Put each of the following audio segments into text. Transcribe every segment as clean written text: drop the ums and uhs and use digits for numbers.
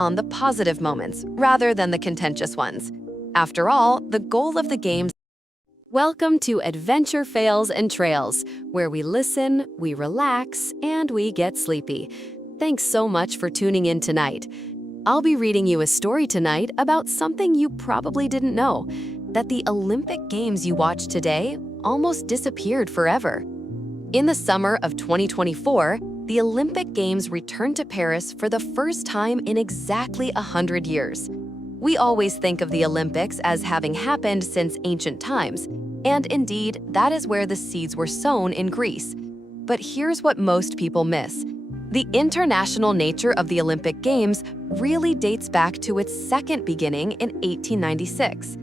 on the positive moments rather than the contentious ones. After all, the goal of the games. Welcome to Adventure Fails and Trails, where we listen, we relax, and we get sleepy. Thanks so much for tuning in tonight. I'll be reading you a story tonight about something you probably didn't know, that the Olympic Games you watched today almost disappeared forever. In the summer of 2024, the Olympic Games returned to Paris for the first time in exactly 100 years. We always think of the Olympics as having happened since ancient times, and indeed, that is where the seeds were sown in Greece. But here's what most people miss. The international nature of the Olympic Games really dates back to its second beginning in 1896.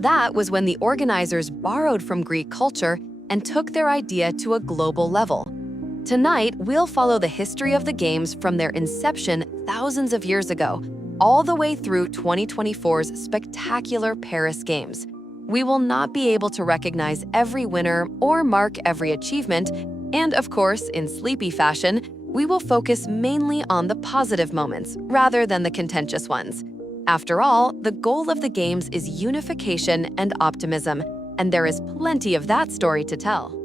That was when the organizers borrowed from Greek culture and took their idea to a global level. Tonight, we'll follow the history of the Games from their inception thousands of years ago, all the way through 2024's spectacular Paris Games. We will not be able to recognize every winner or mark every achievement, and of course, in sleepy fashion, we will focus mainly on the positive moments rather than the contentious ones. After all, the goal of the Games is unification and optimism, and there is plenty of that story to tell.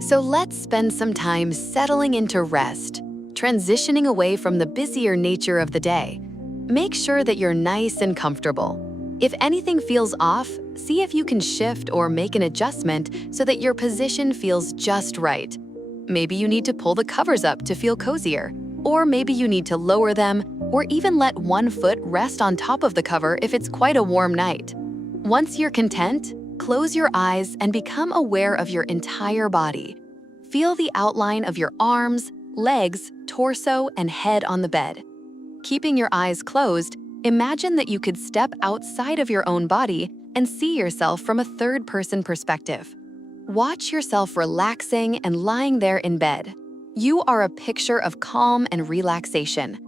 So let's spend some time settling into rest, transitioning away from the busier nature of the day. Make sure that you're nice and comfortable. If anything feels off, see if you can shift or make an adjustment so that your position feels just right. Maybe you need to pull the covers up to feel cozier, or maybe you need to lower them, or even let one foot rest on top of the cover if it's quite a warm night. Once you're content, close your eyes and become aware of your entire body. Feel the outline of your arms, legs, torso, and head on the bed. Keeping your eyes closed, imagine that you could step outside of your own body and see yourself from a third-person perspective. Watch yourself relaxing and lying there in bed. You are a picture of calm and relaxation.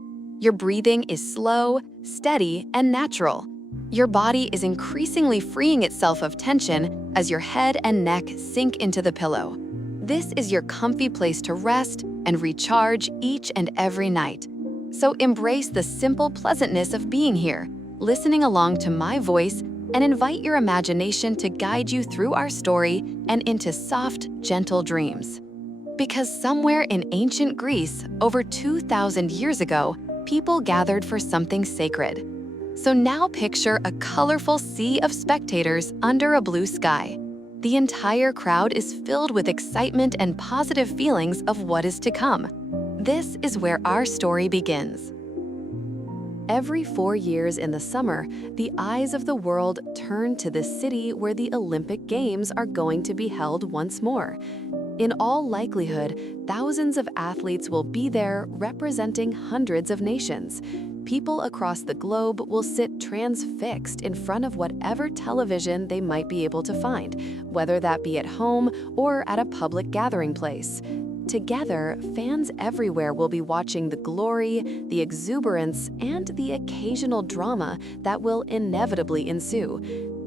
Your breathing is slow, steady, and natural. Your body is increasingly freeing itself of tension as your head and neck sink into the pillow. This is your comfy place to rest and recharge each and every night. So embrace the simple pleasantness of being here, listening along to my voice, and invite your imagination to guide you through our story and into soft, gentle dreams. Because somewhere in ancient Greece, over 2,000 years ago, people gathered for something sacred. So now picture a colorful sea of spectators under a blue sky. The entire crowd is filled with excitement and positive feelings of what is to come. This is where our story begins. Every 4 years in the summer, the eyes of the world turn to the city where the Olympic Games are going to be held once more. In all likelihood, thousands of athletes will be there representing hundreds of nations. People across the globe will sit transfixed in front of whatever television they might be able to find, whether that be at home or at a public gathering place. Together, fans everywhere will be watching the glory, the exuberance, and the occasional drama that will inevitably ensue.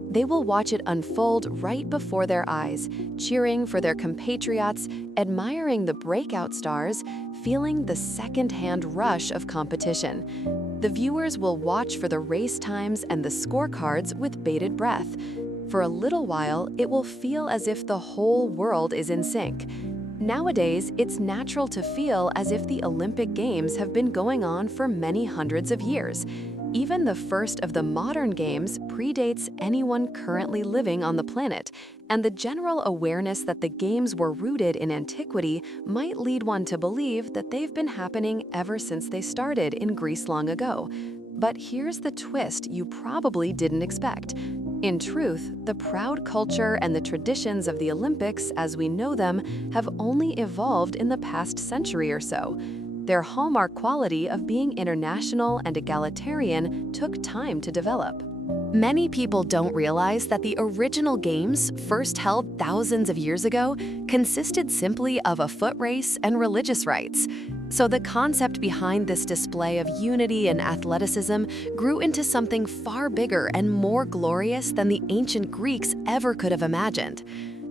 They will watch it unfold right before their eyes, cheering for their compatriots, admiring the breakout stars, feeling the second-hand rush of competition. The viewers will watch for the race times and the scorecards with bated breath. For a little while, it will feel as if the whole world is in sync. Nowadays, it's natural to feel as if the Olympic Games have been going on for many hundreds of years. Even the first of the modern games predates anyone currently living on the planet, and the general awareness that the games were rooted in antiquity might lead one to believe that they've been happening ever since they started in Greece long ago. But here's the twist you probably didn't expect. In truth, the proud culture and the traditions of the Olympics as we know them have only evolved in the past century or so. Their hallmark quality of being international and egalitarian took time to develop. Many people don't realize that the original games, first held thousands of years ago, consisted simply of a foot race and religious rites. So the concept behind this display of unity and athleticism grew into something far bigger and more glorious than the ancient Greeks ever could have imagined.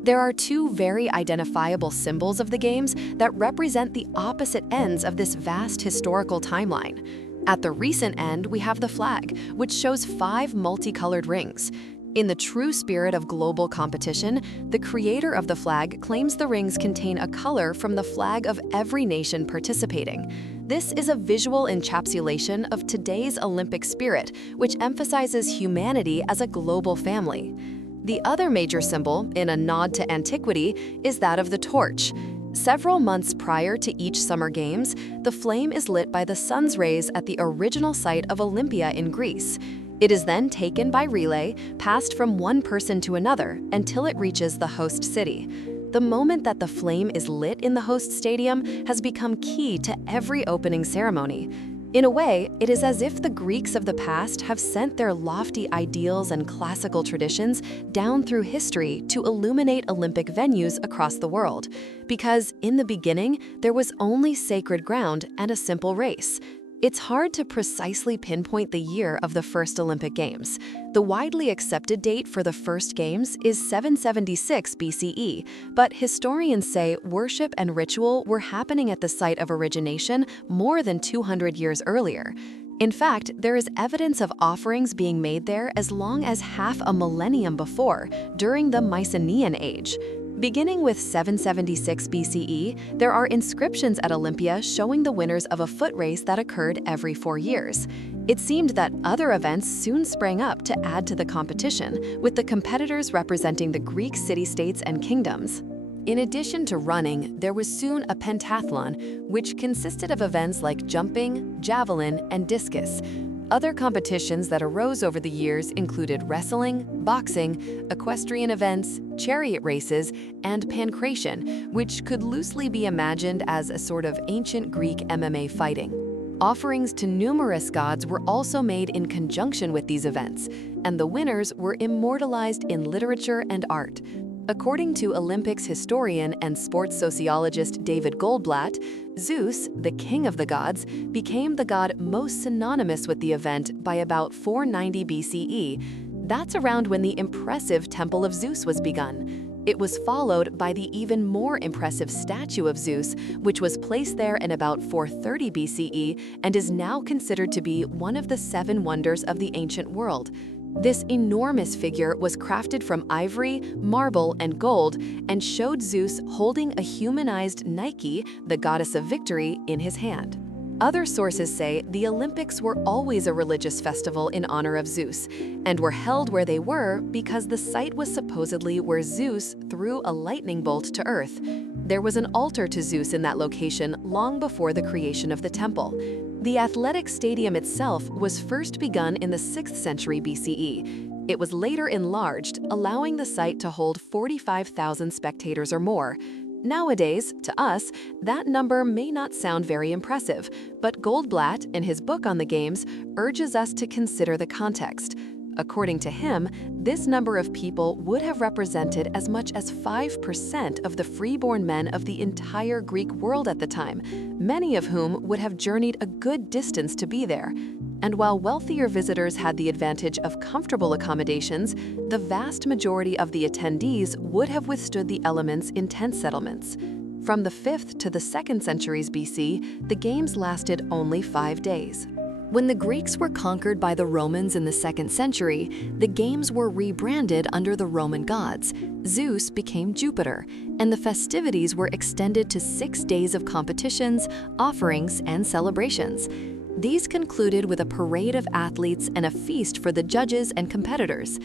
There are two very identifiable symbols of the games that represent the opposite ends of this vast historical timeline. At the recent end, we have the flag, which shows 5 multicolored rings. In the true spirit of global competition, the creator of the flag claims the rings contain a color from the flag of every nation participating. This is a visual encapsulation of today's Olympic spirit, which emphasizes humanity as a global family. The other major symbol, in a nod to antiquity, is that of the torch. Several months prior to each Summer Games, the flame is lit by the sun's rays at the original site of Olympia in Greece. It is then taken by relay, passed from one person to another until it reaches the host city. The moment that the flame is lit in the host stadium has become key to every opening ceremony. In a way, it is as if the Greeks of the past have sent their lofty ideals and classical traditions down through history to illuminate Olympic venues across the world. Because in the beginning, there was only sacred ground and a simple race. It's hard to precisely pinpoint the year of the first Olympic Games. The widely accepted date for the first Games is 776 BCE, but historians say worship and ritual were happening at the site of origination more than 200 years earlier. In fact, there is evidence of offerings being made there as long as half a millennium before, during the Mycenaean Age. Beginning with 776 BCE, there are inscriptions at Olympia showing the winners of a foot race that occurred every 4 years. It seemed that other events soon sprang up to add to the competition, with the competitors representing the Greek city-states and kingdoms. In addition to running, there was soon a pentathlon, which consisted of events like jumping, javelin, and discus. Other competitions that arose over the years included wrestling, boxing, equestrian events, chariot races, and pancration, which could loosely be imagined as a sort of ancient Greek MMA fighting. Offerings to numerous gods were also made in conjunction with these events, and the winners were immortalized in literature and art. According to Olympics historian and sports sociologist David Goldblatt, Zeus, the king of the gods, became the god most synonymous with the event by about 490 BCE. That's around when the impressive Temple of Zeus was begun. It was followed by the even more impressive statue of Zeus, which was placed there in about 430 BCE and is now considered to be one of the 7 wonders of the ancient world. This enormous figure was crafted from ivory, marble, and gold and showed Zeus holding a humanized Nike, the goddess of victory, in his hand. Other sources say the Olympics were always a religious festival in honor of Zeus, and were held where they were because the site was supposedly where Zeus threw a lightning bolt to Earth. There was an altar to Zeus in that location long before the creation of the temple. The athletic stadium itself was first begun in the 6th century BCE. It was later enlarged, allowing the site to hold 45,000 spectators or more. Nowadays, to us, that number may not sound very impressive, but Goldblatt, in his book on the Games, urges us to consider the context. According to him, this number of people would have represented as much as 5% of the freeborn men of the entire Greek world at the time, many of whom would have journeyed a good distance to be there. And while wealthier visitors had the advantage of comfortable accommodations, the vast majority of the attendees would have withstood the elements in tent settlements. From the 5th to the 2nd centuries BC, the Games lasted only 5 days. When the Greeks were conquered by the Romans in the 2nd century, the Games were rebranded under the Roman gods. Zeus became Jupiter, and the festivities were extended to 6 days of competitions, offerings, and celebrations. These concluded with a parade of athletes and a feast for the judges and competitors.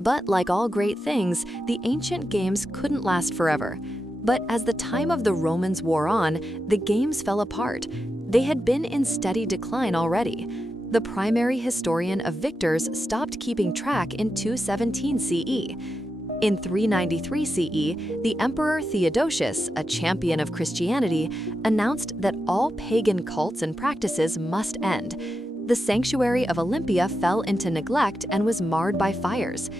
But like all great things, the ancient Games couldn't last forever. But as the time of the Romans wore on, the Games fell apart. They had been in steady decline already. The primary historian of victors stopped keeping track in 217 CE. In 393 CE, the Emperor Theodosius, a champion of Christianity, announced that all pagan cults and practices must end. The sanctuary of Olympia fell into neglect and was marred by fires.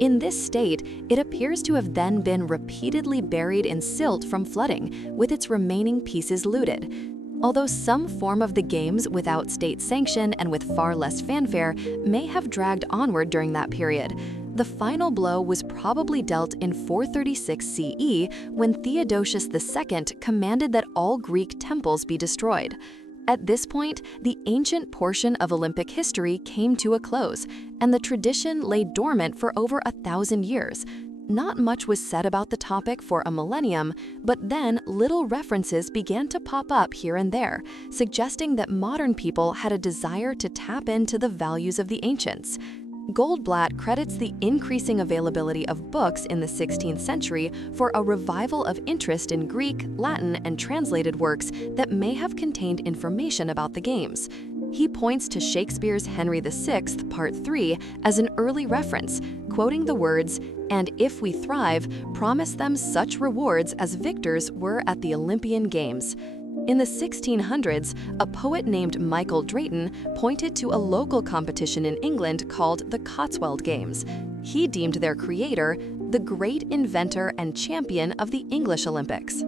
In this state, it appears to have then been repeatedly buried in silt from flooding, with its remaining pieces looted. Although some form of the Games without state sanction and with far less fanfare may have dragged onward during that period, the final blow was probably dealt in 436 CE when Theodosius II commanded that all Greek temples be destroyed. At this point, the ancient portion of Olympic history came to a close, and the tradition lay dormant for over 1,000 years. Not much was said about the topic for a millennium, but then little references began to pop up here and there, suggesting that modern people had a desire to tap into the values of the ancients. Goldblatt credits the increasing availability of books in the 16th century for a revival of interest in Greek, Latin, and translated works that may have contained information about the games. He points to Shakespeare's Henry VI, Part 3, as an early reference, quoting the words, "And if we thrive, promise them such rewards as victors were at the Olympian Games." In the 1600s, a poet named Michael Drayton pointed to a local competition in England called the Cotswold Games. He deemed their creator the great inventor and champion of the English Olympics.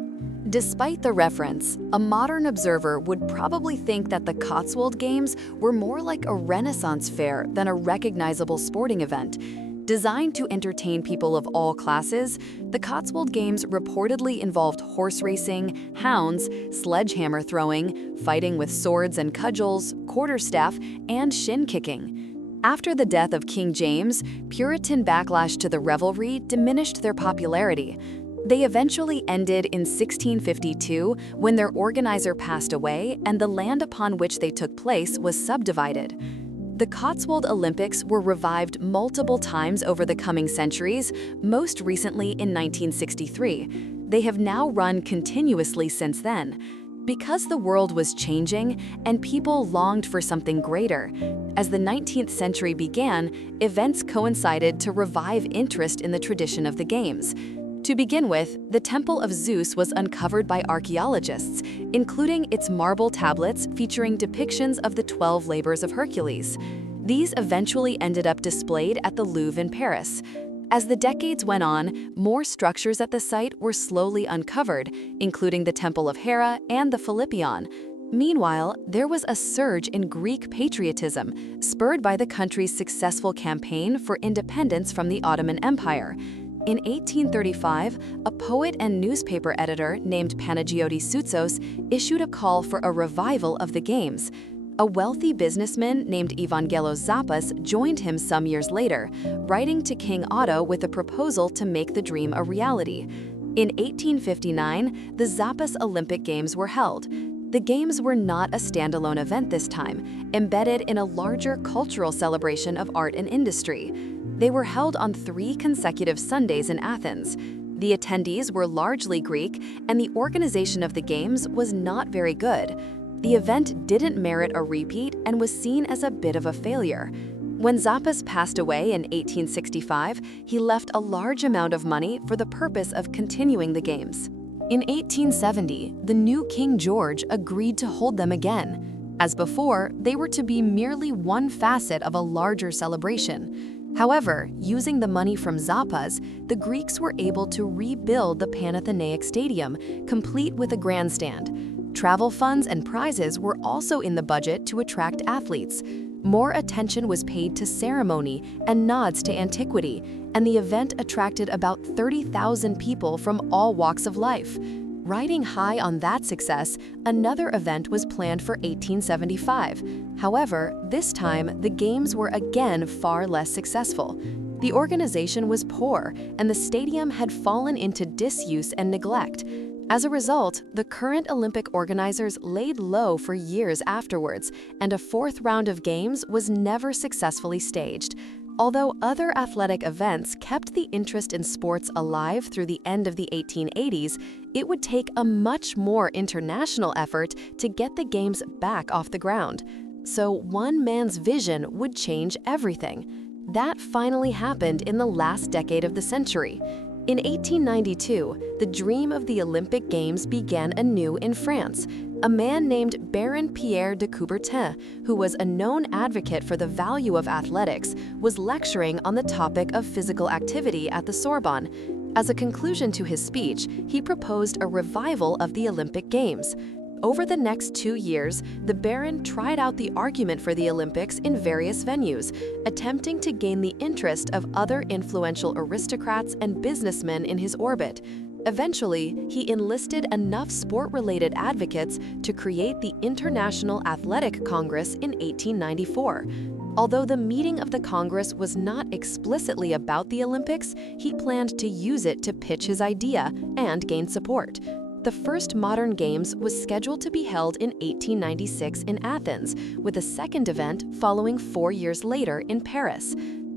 Despite the reference, a modern observer would probably think that the Cotswold Games were more like a Renaissance fair than a recognizable sporting event. Designed to entertain people of all classes, the Cotswold Games reportedly involved horse racing, hounds, sledgehammer throwing, fighting with swords and cudgels, quarterstaff, and shin kicking. After the death of King James, Puritan backlash to the revelry diminished their popularity. They eventually ended in 1652 when their organizer passed away and the land upon which they took place was subdivided. The Cotswold Olympics were revived multiple times over the coming centuries, most recently in 1963. They have now run continuously since then. Because the world was changing and people longed for something greater, as the 19th century began, events coincided to revive interest in the tradition of the games. To begin with, the Temple of Zeus was uncovered by archaeologists, including its marble tablets featuring depictions of the 12 labors of Hercules. These eventually ended up displayed at the Louvre in Paris. As the decades went on, more structures at the site were slowly uncovered, including the Temple of Hera and the Philippion. Meanwhile, there was a surge in Greek patriotism, spurred by the country's successful campaign for independence from the Ottoman Empire. In 1835, a poet and newspaper editor named Panagiotis Soutsos issued a call for a revival of the games. A wealthy businessman named Evangelos Zappas joined him some years later, writing to King Otto with a proposal to make the dream a reality. In 1859, the Zappas Olympic Games were held. The Games were not a standalone event this time, embedded in a larger cultural celebration of art and industry. They were held on 3 consecutive Sundays in Athens. The attendees were largely Greek, and the organization of the Games was not very good. The event didn't merit a repeat and was seen as a bit of a failure. When Zappas passed away in 1865, he left a large amount of money for the purpose of continuing the Games. In 1870, the new King George agreed to hold them again. As before, they were to be merely one facet of a larger celebration. However, using the money from Zappas, the Greeks were able to rebuild the Panathenaic Stadium, complete with a grandstand. Travel funds and prizes were also in the budget to attract athletes. More attention was paid to ceremony and nods to antiquity, and the event attracted about 30,000 people from all walks of life. Riding high on that success, another event was planned for 1875. However, this time, the Games were again far less successful. The organization was poor, and the stadium had fallen into disuse and neglect. As a result, the current Olympic organizers laid low for years afterwards, and a 4th round of Games was never successfully staged. Although other athletic events kept the interest in sports alive through the end of the 1880s, it would take a much more international effort to get the Games back off the ground. So one man's vision would change everything. That finally happened in the last decade of the century. In 1892, the dream of the Olympic Games began anew in France. A man named Baron Pierre de Coubertin, who was a known advocate for the value of athletics, was lecturing on the topic of physical activity at the Sorbonne. As a conclusion to his speech, he proposed a revival of the Olympic Games. Over the next 2 years, the Baron tried out the argument for the Olympics in various venues, attempting to gain the interest of other influential aristocrats and businessmen in his orbit. Eventually, he enlisted enough sport-related advocates to create the International Athletic Congress in 1894. Although the meeting of the Congress was not explicitly about the Olympics, he planned to use it to pitch his idea and gain support. The first modern games was scheduled to be held in 1896 in Athens, with a second event following 4 years later in Paris.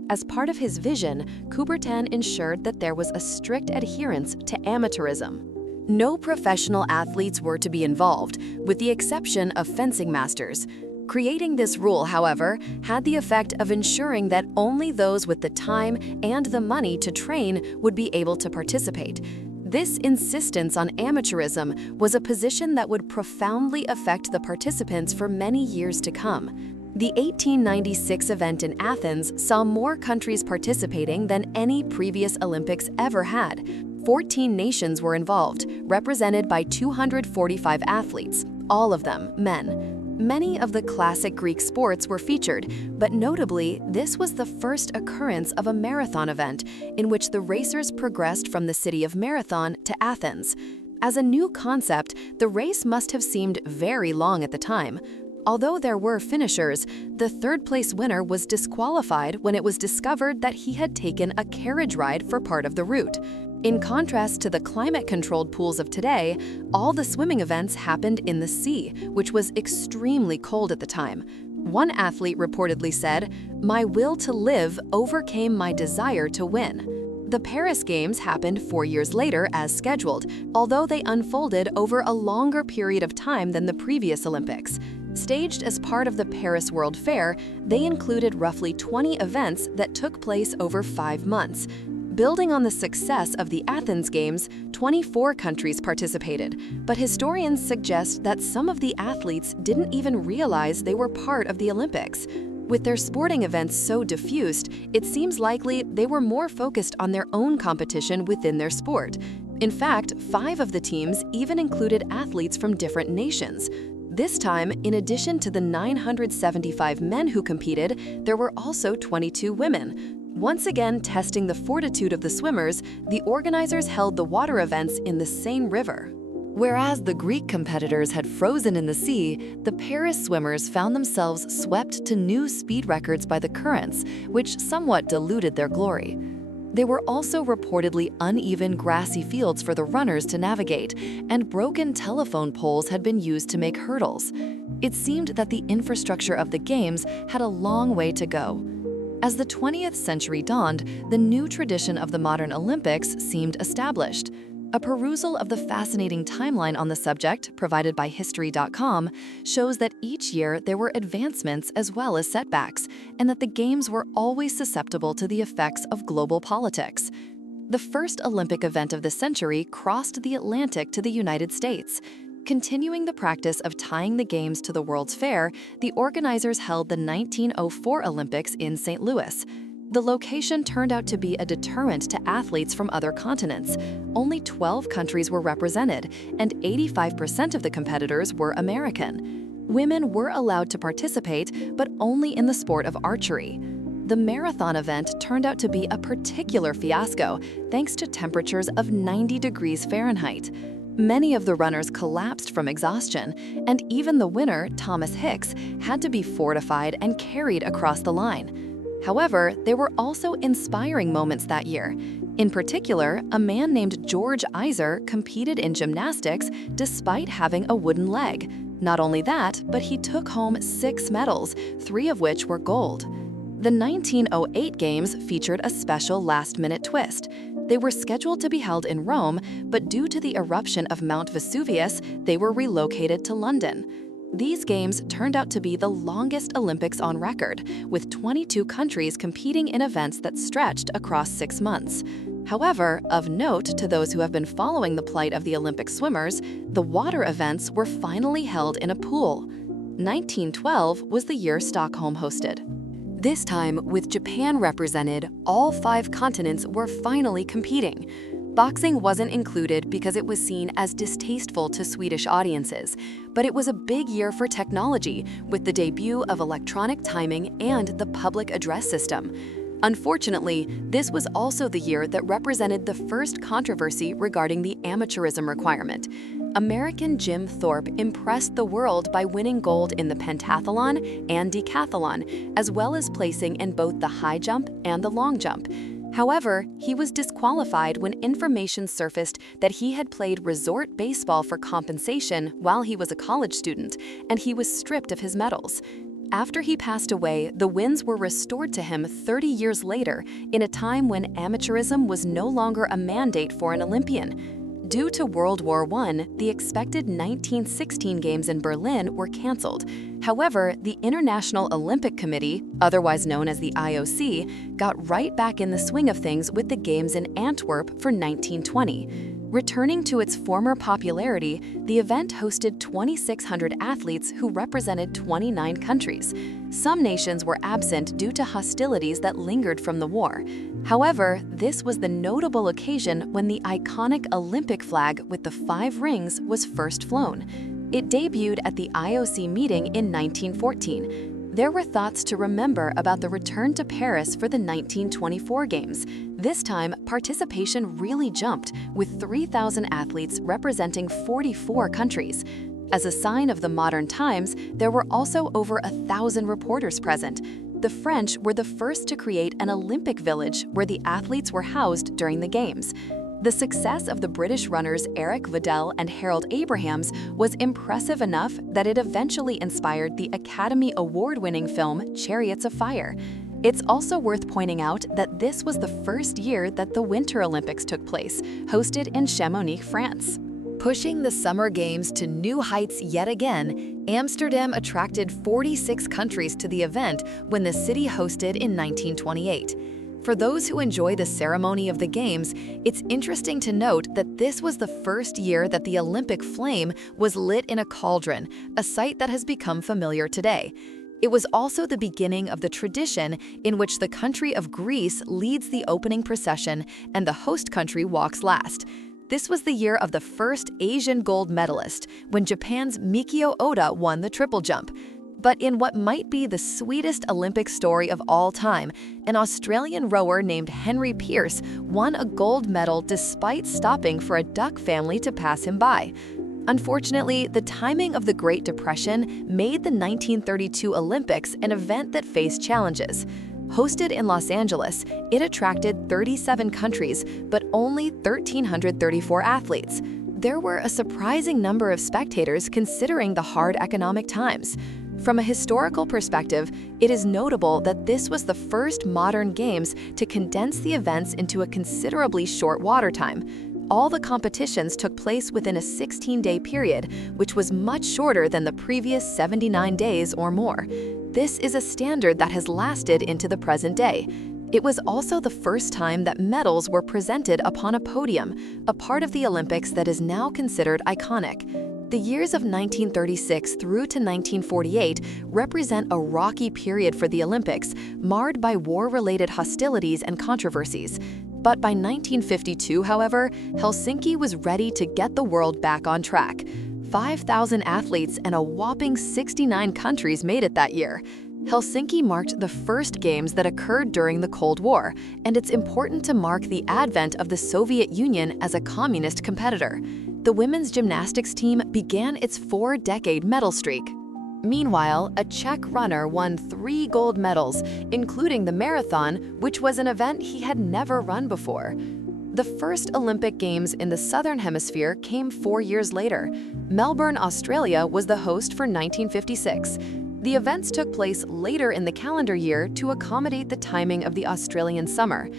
As part of his vision, Coubertin ensured that there was a strict adherence to amateurism. No professional athletes were to be involved, with the exception of fencing masters. Creating this rule, however, had the effect of ensuring that only those with the time and the money to train would be able to participate. This insistence on amateurism was a position that would profoundly affect the participants for many years to come. The 1896 event in Athens saw more countries participating than any previous Olympics ever had. 14 nations were involved, represented by 245 athletes, all of them men. Many of the classic Greek sports were featured, but notably, this was the first occurrence of a marathon event in which the racers progressed from the city of Marathon to Athens. As a new concept, the race must have seemed very long at the time. Although there were finishers, the third-place winner was disqualified when it was discovered that he had taken a carriage ride for part of the route. In contrast to the climate-controlled pools of today, all the swimming events happened in the sea, which was extremely cold at the time. One athlete reportedly said, "My will to live overcame my desire to win." The Paris Games happened 4 years later as scheduled, although they unfolded over a longer period of time than the previous Olympics. Staged as part of the Paris World Fair, they included roughly 20 events that took place over 5 months. Building on the success of the Athens Games, 24 countries participated, but historians suggest that some of the athletes didn't even realize they were part of the Olympics. With their sporting events so diffused, it seems likely they were more focused on their own competition within their sport. In fact, 5 of the teams even included athletes from different nations. This time, in addition to the 975 men who competed, there were also 22 women. Once again testing the fortitude of the swimmers, the organizers held the water events in the Seine River. Whereas the Greek competitors had frozen in the sea, the Paris swimmers found themselves swept to new speed records by the currents, which somewhat diluted their glory. There were also reportedly uneven grassy fields for the runners to navigate, and broken telephone poles had been used to make hurdles. It seemed that the infrastructure of the Games had a long way to go. As the 20th century dawned, the new tradition of the modern Olympics seemed established. A perusal of the fascinating timeline on the subject, provided by History.com, shows that each year there were advancements as well as setbacks, and that the Games were always susceptible to the effects of global politics. The first Olympic event of the century crossed the Atlantic to the United States. Continuing the practice of tying the Games to the World's Fair, the organizers held the 1904 Olympics in St. Louis. The location turned out to be a deterrent to athletes from other continents. Only 12 countries were represented, and 85% of the competitors were American. Women were allowed to participate, but only in the sport of archery. The marathon event turned out to be a particular fiasco, thanks to temperatures of 90 degrees Fahrenheit. Many of the runners collapsed from exhaustion, and even the winner, Thomas Hicks, had to be fortified and carried across the line. However, there were also inspiring moments that year. In particular, a man named George Iser competed in gymnastics despite having a wooden leg. Not only that, but he took home 6 medals, 3 of which were gold. The 1908 Games featured a special last-minute twist. They were scheduled to be held in Rome, but due to the eruption of Mount Vesuvius, they were relocated to London. These Games turned out to be the longest Olympics on record, with 22 countries competing in events that stretched across 6 months. However, of note to those who have been following the plight of the Olympic swimmers, the water events were finally held in a pool. 1912 was the year Stockholm hosted. This time, with Japan represented, all 5 continents were finally competing. Boxing wasn't included because it was seen as distasteful to Swedish audiences, but it was a big year for technology, with the debut of electronic timing and the public address system. Unfortunately, this was also the year that represented the first controversy regarding the amateurism requirement. American Jim Thorpe impressed the world by winning gold in the pentathlon and decathlon, as well as placing in both the high jump and the long jump. However, he was disqualified when information surfaced that he had played resort baseball for compensation while he was a college student, and he was stripped of his medals. After he passed away, the wins were restored to him 30 years later, in a time when amateurism was no longer a mandate for an Olympian. Due to World War I, the expected 1916 Games in Berlin were canceled. However, the International Olympic Committee, otherwise known as the IOC, got right back in the swing of things with the Games in Antwerp for 1920. Returning to its former popularity, the event hosted 2,600 athletes who represented 29 countries. Some nations were absent due to hostilities that lingered from the war. However, this was the notable occasion when the iconic Olympic flag with the 5 rings was first flown. It debuted at the IOC meeting in 1914. There were thoughts to remember about the return to Paris for the 1924 Games. This time, participation really jumped, with 3,000 athletes representing 44 countries. As a sign of the modern times, there were also over 1,000 reporters present. The French were the first to create an Olympic village where the athletes were housed during the Games. The success of the British runners Eric Liddell and Harold Abrahams was impressive enough that it eventually inspired the Academy Award-winning film Chariots of Fire. It's also worth pointing out that this was the first year that the Winter Olympics took place, hosted in Chamonix, France. Pushing the Summer Games to new heights yet again, Amsterdam attracted 46 countries to the event when the city hosted in 1928. For those who enjoy the ceremony of the Games, it's interesting to note that this was the first year that the Olympic flame was lit in a cauldron, a sight that has become familiar today. It was also the beginning of the tradition in which the country of Greece leads the opening procession and the host country walks last. This was the year of the first Asian gold medalist, when Japan's Mikio Oda won the triple jump. But in what might be the sweetest Olympic story of all time, an Australian rower named Henry Pearce won a gold medal despite stopping for a duck family to pass him by. Unfortunately, the timing of the Great Depression made the 1932 Olympics an event that faced challenges. Hosted in Los Angeles, it attracted 37 countries, but only 1,334 athletes. There were a surprising number of spectators considering the hard economic times. From a historical perspective, it is notable that this was the first modern games to condense the events into a considerably short water time. All the competitions took place within a 16-day period, which was much shorter than the previous 79 days or more. This is a standard that has lasted into the present day. It was also the first time that medals were presented upon a podium, a part of the Olympics that is now considered iconic. The years of 1936 through to 1948 represent a rocky period for the Olympics, marred by war-related hostilities and controversies. But by 1952, however, Helsinki was ready to get the world back on track. 5,000 athletes and a whopping 69 countries made it that year. Helsinki marked the first games that occurred during the Cold War, and it's important to mark the advent of the Soviet Union as a communist competitor. The women's gymnastics team began its 4-decade medal streak. Meanwhile, a Czech runner won 3 gold medals, including the marathon, which was an event he had never run before. The first Olympic Games in the Southern Hemisphere came 4 years later. Melbourne, Australia was the host for 1956. The events took place later in the calendar year to accommodate the timing of the Australian summer.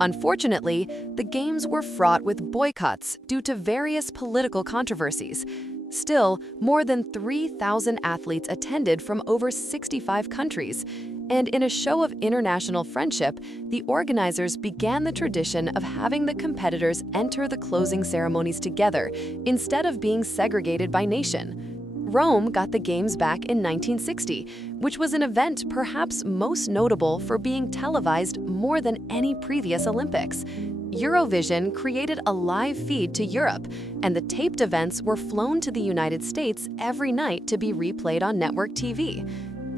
Unfortunately, the Games were fraught with boycotts due to various political controversies. Still, more than 3,000 athletes attended from over 65 countries. And in a show of international friendship, the organizers began the tradition of having the competitors enter the closing ceremonies together instead of being segregated by nation. Rome got the Games back in 1960, which was an event perhaps most notable for being televised more than any previous Olympics. Eurovision created a live feed to Europe, and the taped events were flown to the United States every night to be replayed on network TV.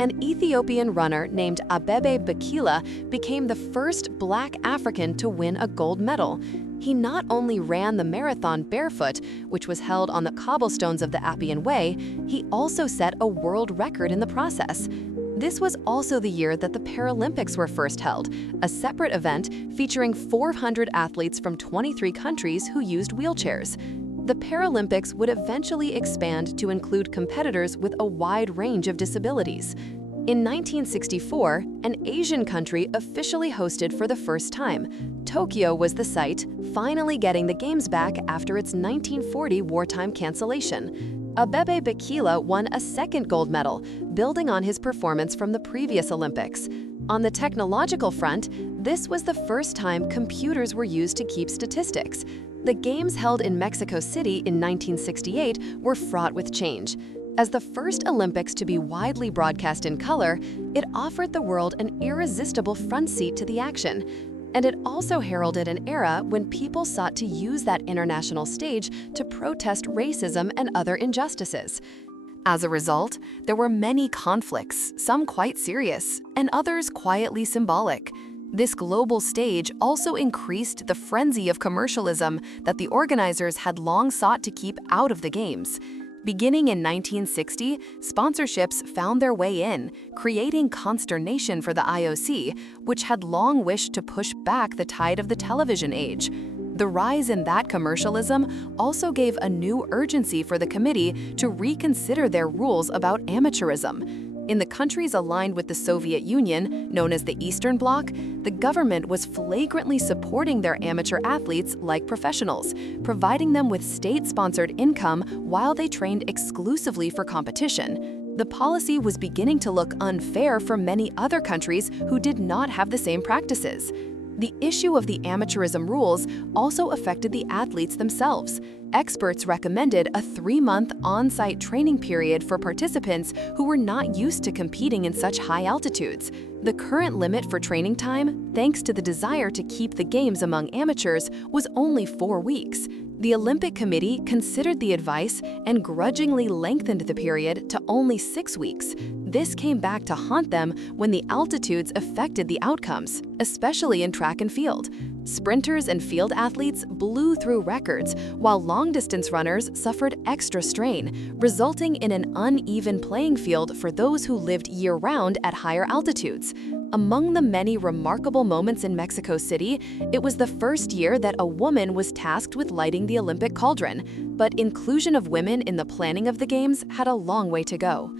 An Ethiopian runner named Abebe Bikila became the first Black African to win a gold medal. He not only ran the marathon barefoot, which was held on the cobblestones of the Appian Way, he also set a world record in the process. This was also the year that the Paralympics were first held, a separate event featuring 400 athletes from 23 countries who used wheelchairs. The Paralympics would eventually expand to include competitors with a wide range of disabilities. In 1964, an Asian country officially hosted for the first time. Tokyo was the site, finally getting the Games back after its 1940 wartime cancellation. Abebe Bikila won a second gold medal, building on his performance from the previous Olympics. On the technological front, this was the first time computers were used to keep statistics. The Games held in Mexico City in 1968 were fraught with change. As the first Olympics to be widely broadcast in color, it offered the world an irresistible front seat to the action. And it also heralded an era when people sought to use that international stage to protest racism and other injustices. As a result, there were many conflicts, some quite serious, and others quietly symbolic. This global stage also increased the frenzy of commercialism that the organizers had long sought to keep out of the Games. Beginning in 1960, sponsorships found their way in, creating consternation for the IOC, which had long wished to push back the tide of the television age. The rise in that commercialism also gave a new urgency for the committee to reconsider their rules about amateurism. In the countries aligned with the Soviet Union, known as the Eastern Bloc, the government was flagrantly supporting their amateur athletes like professionals, providing them with state-sponsored income while they trained exclusively for competition. The policy was beginning to look unfair for many other countries who did not have the same practices. The issue of the amateurism rules also affected the athletes themselves. Experts recommended a 3-month on-site training period for participants who were not used to competing in such high altitudes. The current limit for training time, thanks to the desire to keep the Games among amateurs, was only 4 weeks. The Olympic Committee considered the advice and grudgingly lengthened the period to only 6 weeks. This came back to haunt them when the altitudes affected the outcomes, especially in track and field. Sprinters and field athletes blew through records, while long-distance runners suffered extra strain, resulting in an uneven playing field for those who lived year-round at higher altitudes. Among the many remarkable moments in Mexico City, it was the first year that a woman was tasked with lighting the Olympic cauldron, but inclusion of women in the planning of the Games had a long way to go.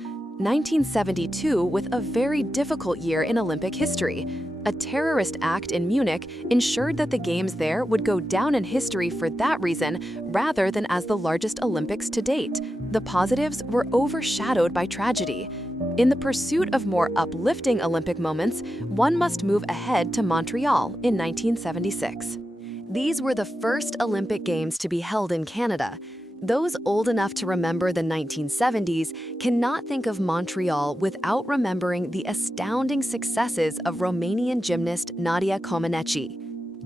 1972 with a very difficult year in Olympic history. A terrorist act in Munich ensured that the Games there would go down in history for that reason rather than as the largest Olympics to date. The positives were overshadowed by tragedy. In the pursuit of more uplifting Olympic moments, one must move ahead to Montreal in 1976. These were the first Olympic Games to be held in Canada. Those old enough to remember the 1970s cannot think of Montreal without remembering the astounding successes of Romanian gymnast Nadia Comaneci.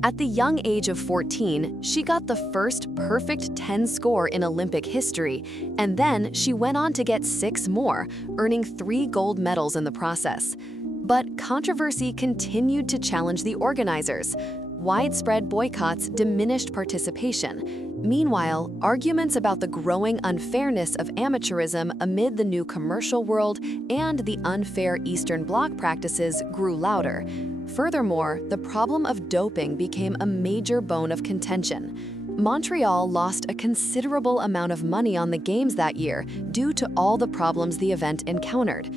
At the young age of 14, she got the first perfect 10 score in Olympic history, and then she went on to get 6 more, earning 3 gold medals in the process. But controversy continued to challenge the organizers. Widespread boycotts diminished participation. Meanwhile, arguments about the growing unfairness of amateurism amid the new commercial world and the unfair Eastern Bloc practices grew louder. Furthermore, the problem of doping became a major bone of contention. Montreal lost a considerable amount of money on the Games that year due to all the problems the event encountered.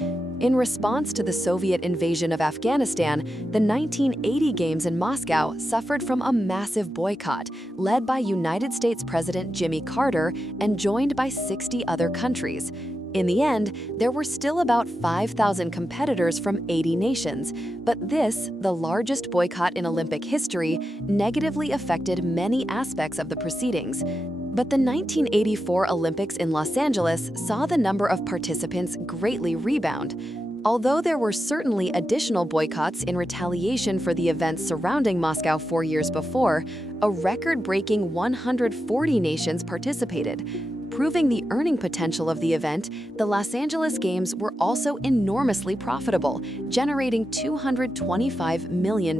In response to the Soviet invasion of Afghanistan, the 1980 Games in Moscow suffered from a massive boycott, led by United States President Jimmy Carter and joined by 60 other countries. In the end, there were still about 5,000 competitors from 80 nations, but this, the largest boycott in Olympic history, negatively affected many aspects of the proceedings. But the 1984 Olympics in Los Angeles saw the number of participants greatly rebound. Although there were certainly additional boycotts in retaliation for the events surrounding Moscow 4 years before, a record-breaking 140 nations participated. Proving the earning potential of the event, the Los Angeles Games were also enormously profitable, generating $225 million.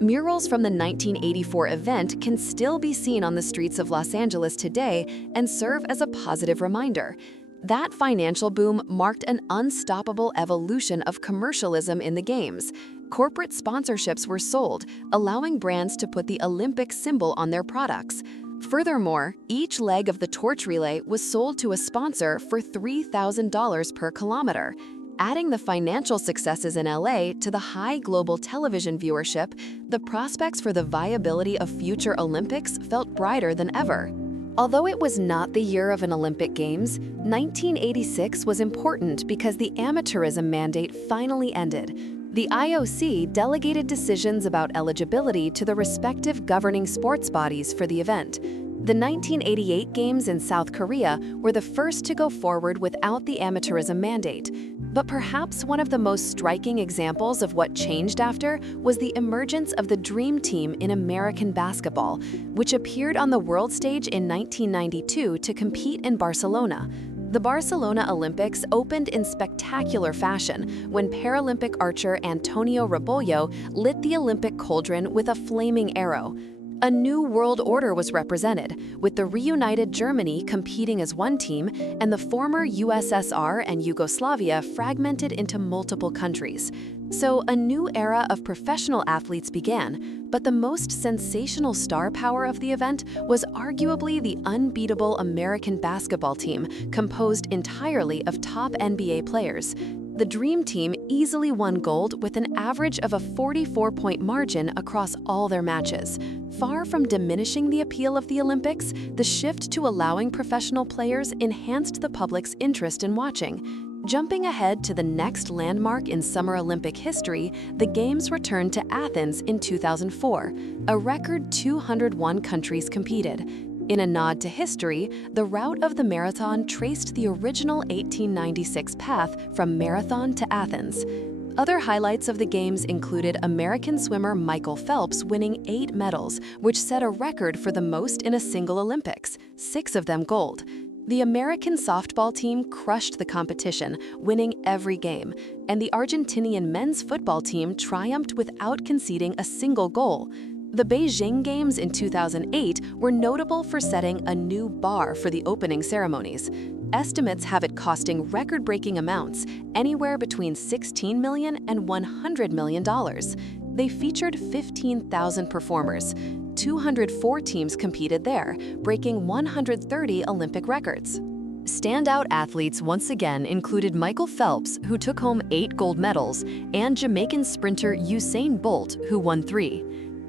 Murals from the 1984 event can still be seen on the streets of Los Angeles today and serve as a positive reminder. That financial boom marked an unstoppable evolution of commercialism in the Games. Corporate sponsorships were sold, allowing brands to put the Olympic symbol on their products. Furthermore, each leg of the torch relay was sold to a sponsor for $3,000 per kilometer. Adding the financial successes in LA to the high global television viewership, the prospects for the viability of future Olympics felt brighter than ever. Although it was not the year of an Olympic Games, 1986 was important because the amateurism mandate finally ended. The IOC delegated decisions about eligibility to the respective governing sports bodies for the event. The 1988 Games in South Korea were the first to go forward without the amateurism mandate. But perhaps one of the most striking examples of what changed after was the emergence of the Dream Team in American basketball, which appeared on the world stage in 1992 to compete in Barcelona. The Barcelona Olympics opened in spectacular fashion when Paralympic archer Antonio Rebollo lit the Olympic cauldron with a flaming arrow. A new world order was represented, with the reunited Germany competing as one team and the former USSR and Yugoslavia fragmented into multiple countries. So a new era of professional athletes began, but the most sensational star power of the event was arguably the unbeatable American basketball team, composed entirely of top NBA players. The Dream Team easily won gold with an average of a 44-point margin across all their matches. Far from diminishing the appeal of the Olympics, the shift to allowing professional players enhanced the public's interest in watching. Jumping ahead to the next landmark in Summer Olympic history, the Games returned to Athens in 2004. A record 201 countries competed. In a nod to history, the route of the marathon traced the original 1896 path from Marathon to Athens. Other highlights of the Games included American swimmer Michael Phelps winning 8 medals, which set a record for the most in a single Olympics, 6 of them gold. The American softball team crushed the competition, winning every game, and the Argentinian men's football team triumphed without conceding a single goal. The Beijing Games in 2008 were notable for setting a new bar for the opening ceremonies. Estimates have it costing record-breaking amounts, anywhere between $16 million and $100 million. They featured 15,000 performers. 204 teams competed there, breaking 130 Olympic records. Standout athletes once again included Michael Phelps, who took home 8 gold medals, and Jamaican sprinter Usain Bolt, who won 3.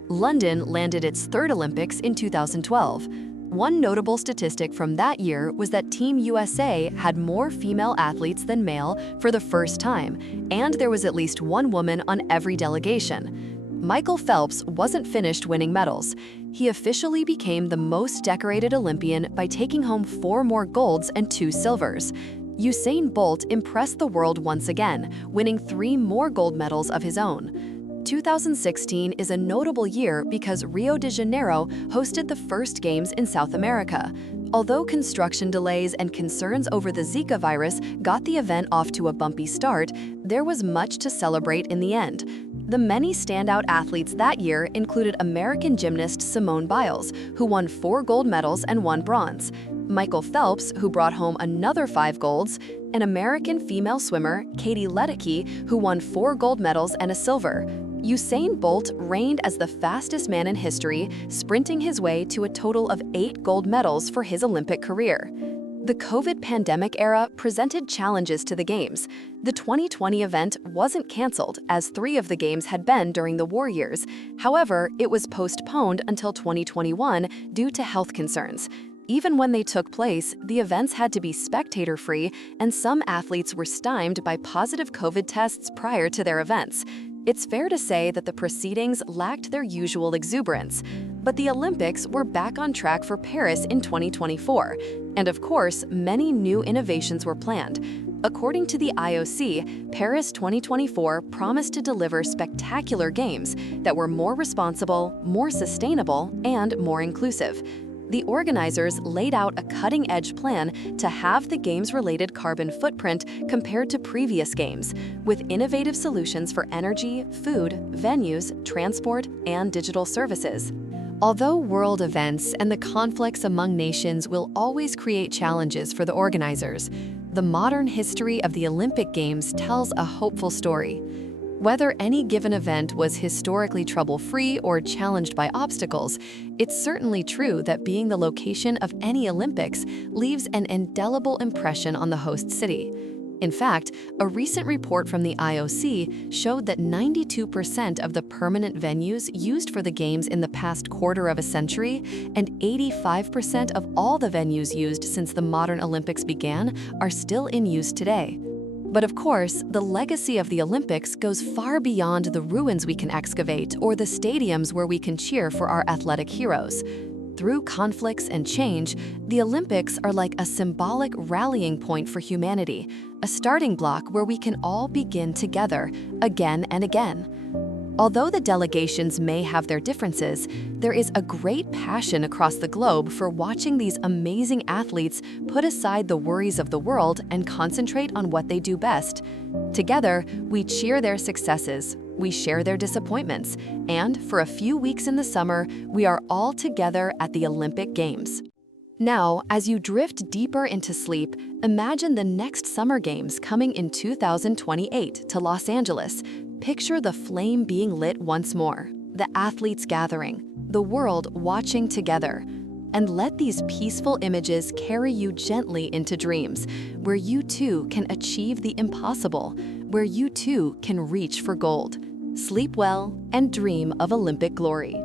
London landed its 3rd Olympics in 2012. One notable statistic from that year was that Team USA had more female athletes than male for the first time, and there was at least one woman on every delegation. Michael Phelps wasn't finished winning medals. He officially became the most decorated Olympian by taking home 4 more golds and 2 silvers. Usain Bolt impressed the world once again, winning 3 more gold medals of his own. 2016 is a notable year because Rio de Janeiro hosted the first Games in South America. Although construction delays and concerns over the Zika virus got the event off to a bumpy start, there was much to celebrate in the end. The many standout athletes that year included American gymnast Simone Biles, who won 4 gold medals and 1 bronze, Michael Phelps, who brought home another 5 golds, and American female swimmer Katie Ledecky, who won 4 gold medals and a silver. Usain Bolt reigned as the fastest man in history, sprinting his way to a total of 8 gold medals for his Olympic career. The COVID pandemic era presented challenges to the Games. The 2020 event wasn't canceled, as 3 of the Games had been during the war years. However, it was postponed until 2021 due to health concerns. Even when they took place, the events had to be spectator-free, and some athletes were stymied by positive COVID tests prior to their events. It's fair to say that the proceedings lacked their usual exuberance, but the Olympics were back on track for Paris in 2024. And of course, many new innovations were planned. According to the IOC, Paris 2024 promised to deliver spectacular games that were more responsible, more sustainable, and more inclusive. The organizers laid out a cutting-edge plan to halve the games-related carbon footprint compared to previous games, with innovative solutions for energy, food, venues, transport, and digital services. Although world events and the conflicts among nations will always create challenges for the organizers, the modern history of the Olympic Games tells a hopeful story. Whether any given event was historically trouble-free or challenged by obstacles, it's certainly true that being the location of any Olympics leaves an indelible impression on the host city. In fact, a recent report from the IOC showed that 92% of the permanent venues used for the Games in the past quarter of a century and 85% of all the venues used since the modern Olympics began are still in use today. But of course, the legacy of the Olympics goes far beyond the ruins we can excavate or the stadiums where we can cheer for our athletic heroes. Through conflicts and change, the Olympics are like a symbolic rallying point for humanity, a starting block where we can all begin together, again and again. Although the delegations may have their differences, there is a great passion across the globe for watching these amazing athletes put aside the worries of the world and concentrate on what they do best. Together, we cheer their successes, we share their disappointments, and for a few weeks in the summer, we are all together at the Olympic Games. Now, as you drift deeper into sleep, imagine the next Summer Games coming in 2028 to Los Angeles. Picture the flame being lit once more, the athletes gathering, the world watching together. And let these peaceful images carry you gently into dreams, where you too can achieve the impossible, where you too can reach for gold. Sleep well and dream of Olympic glory.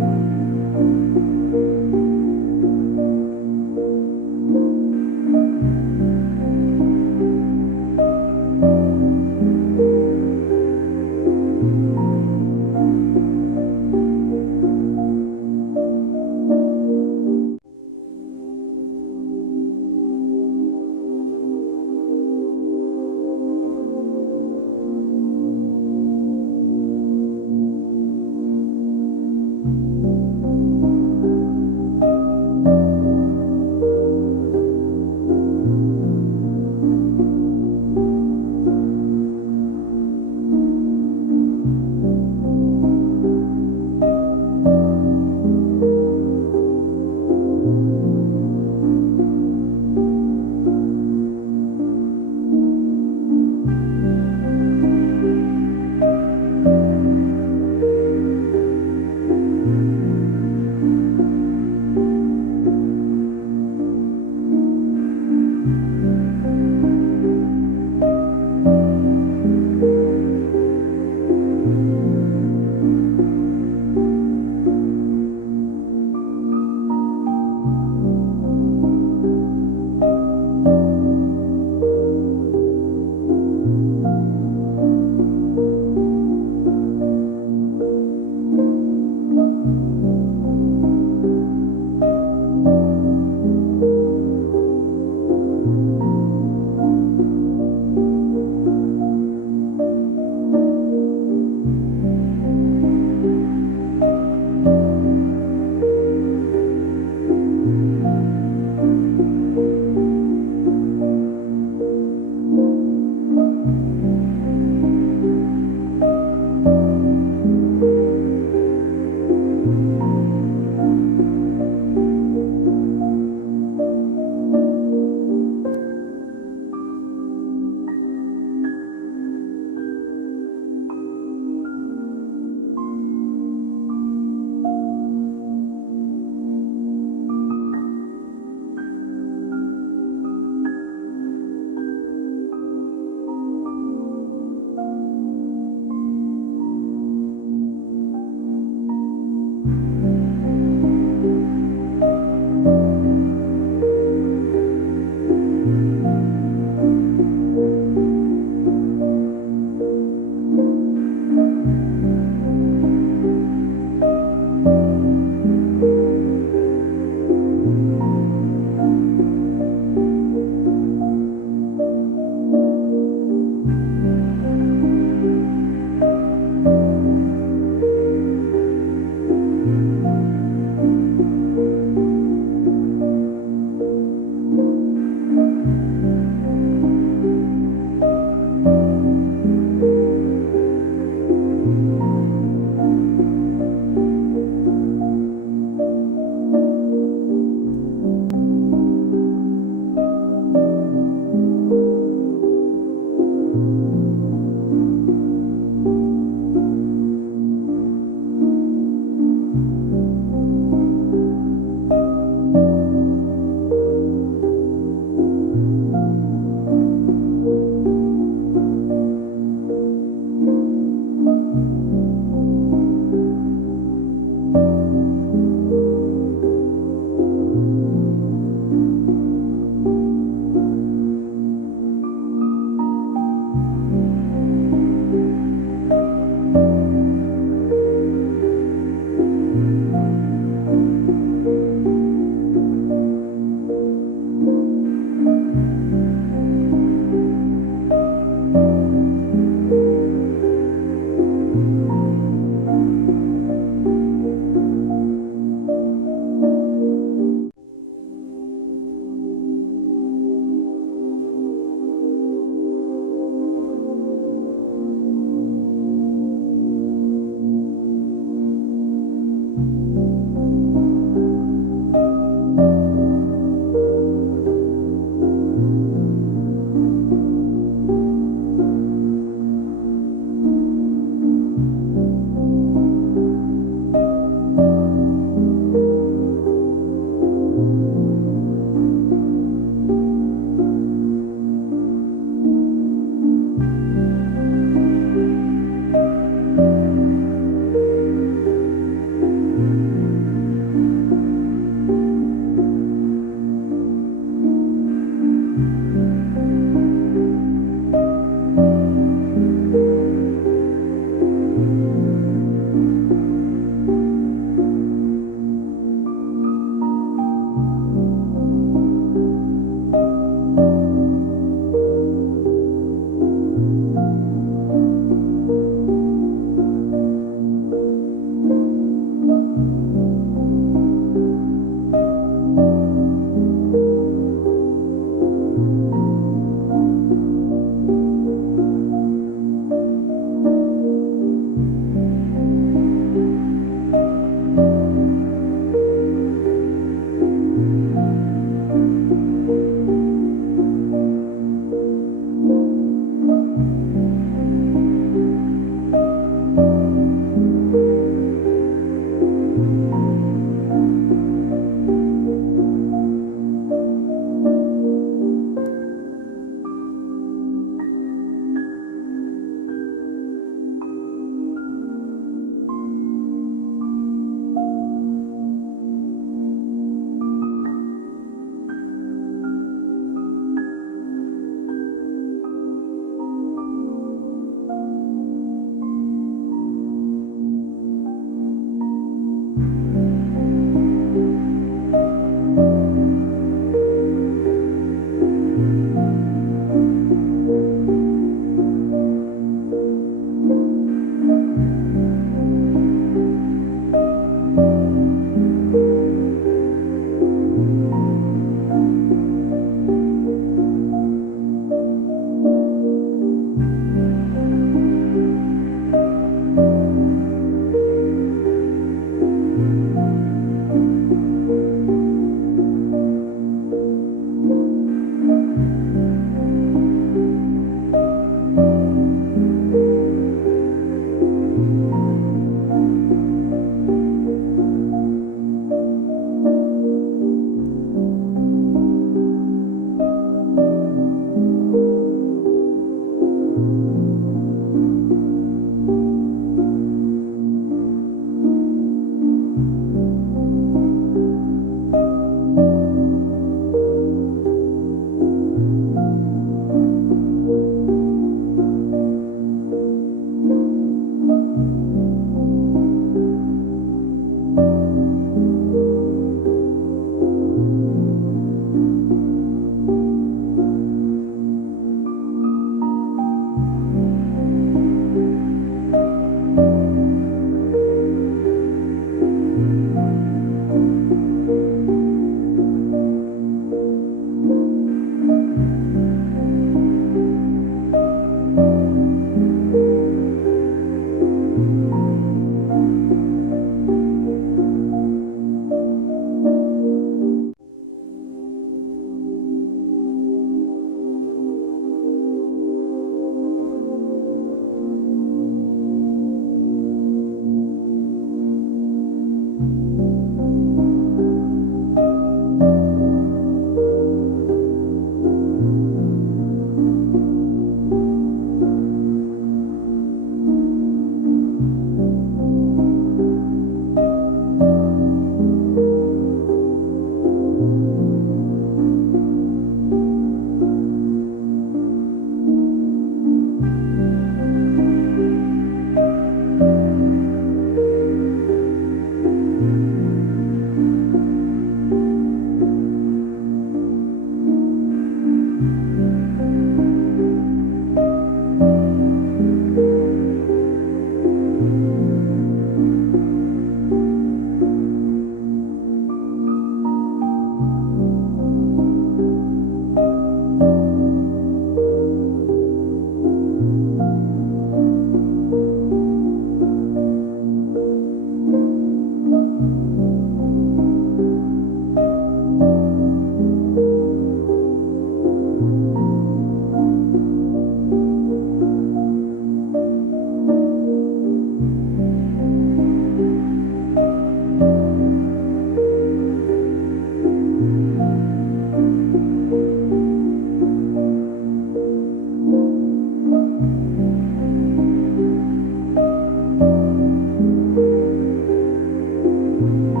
you.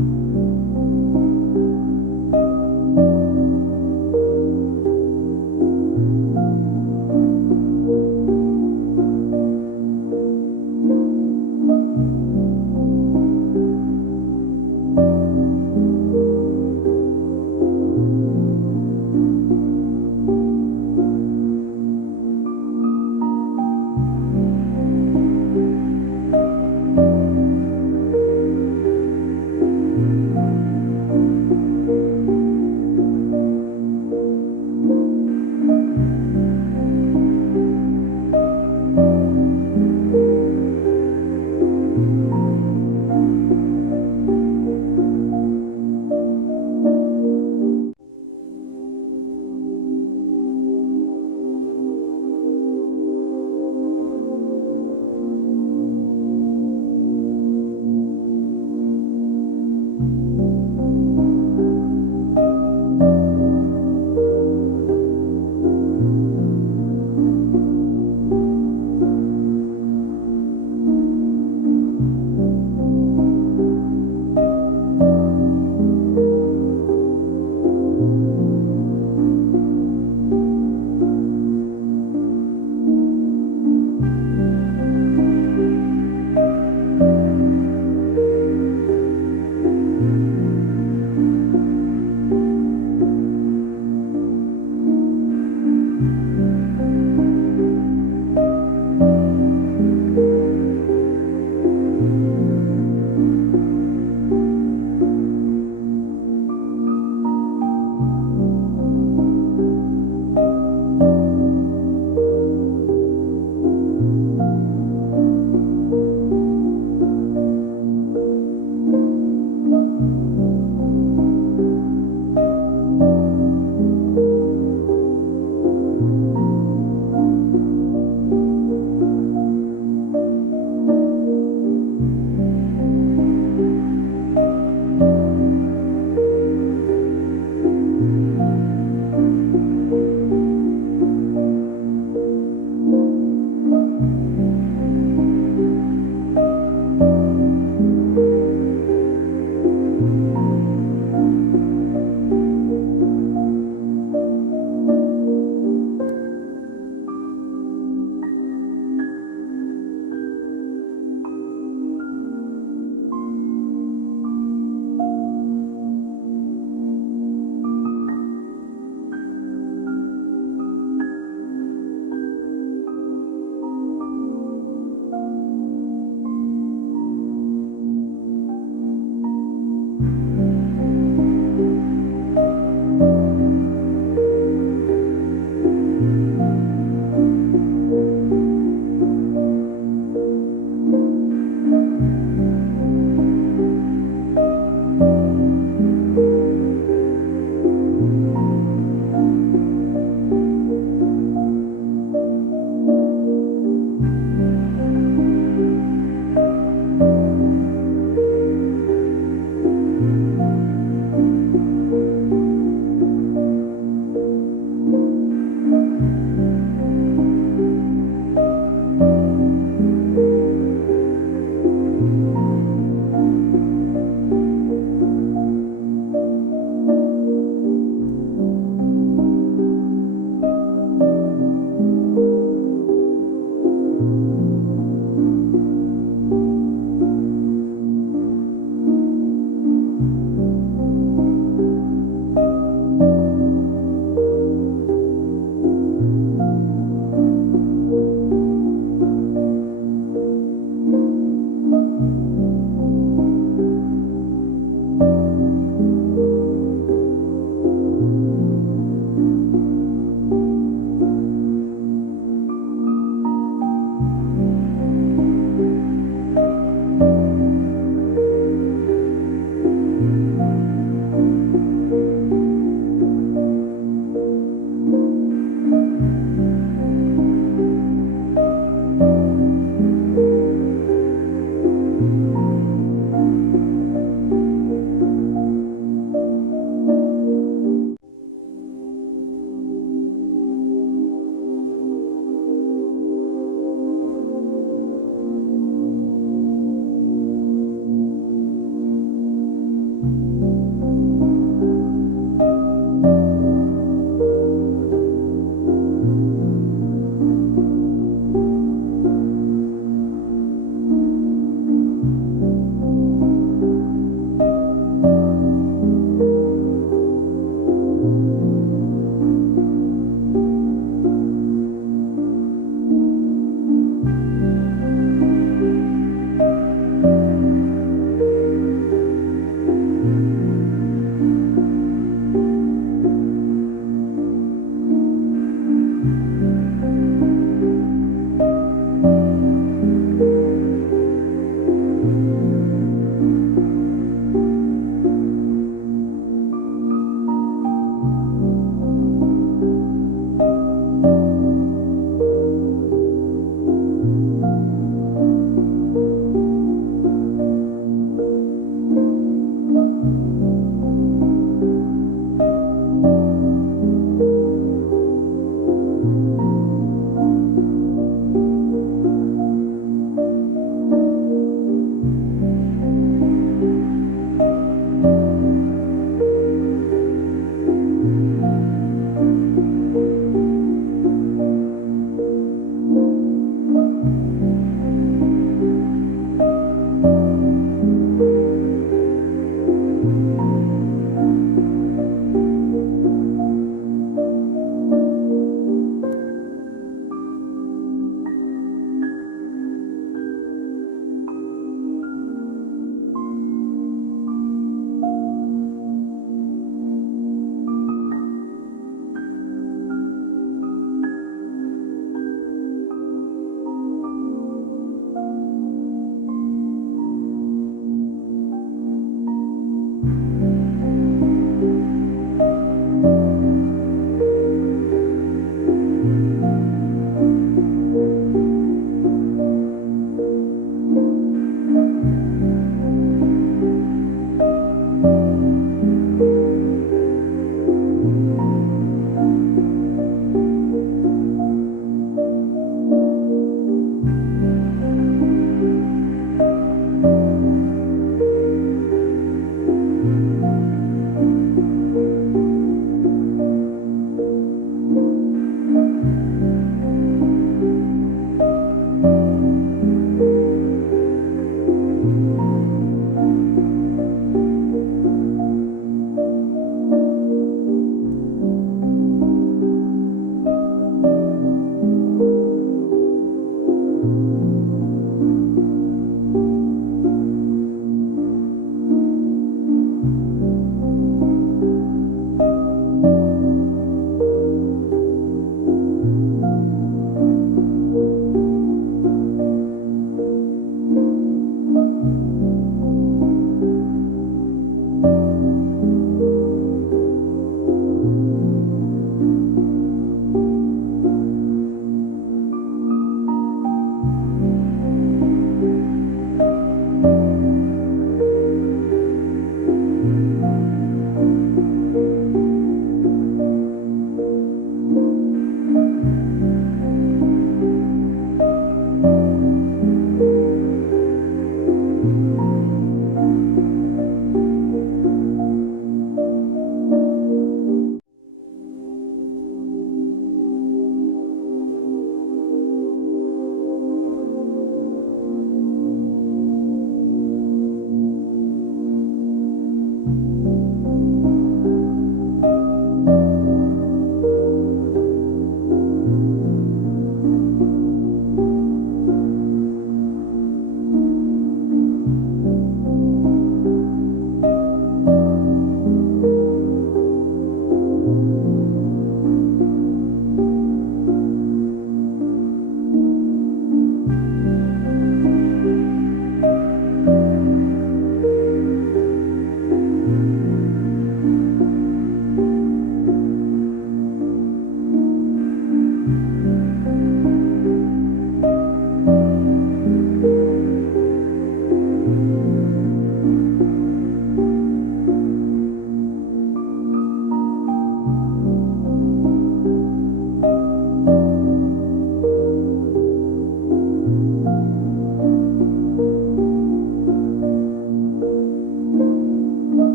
you.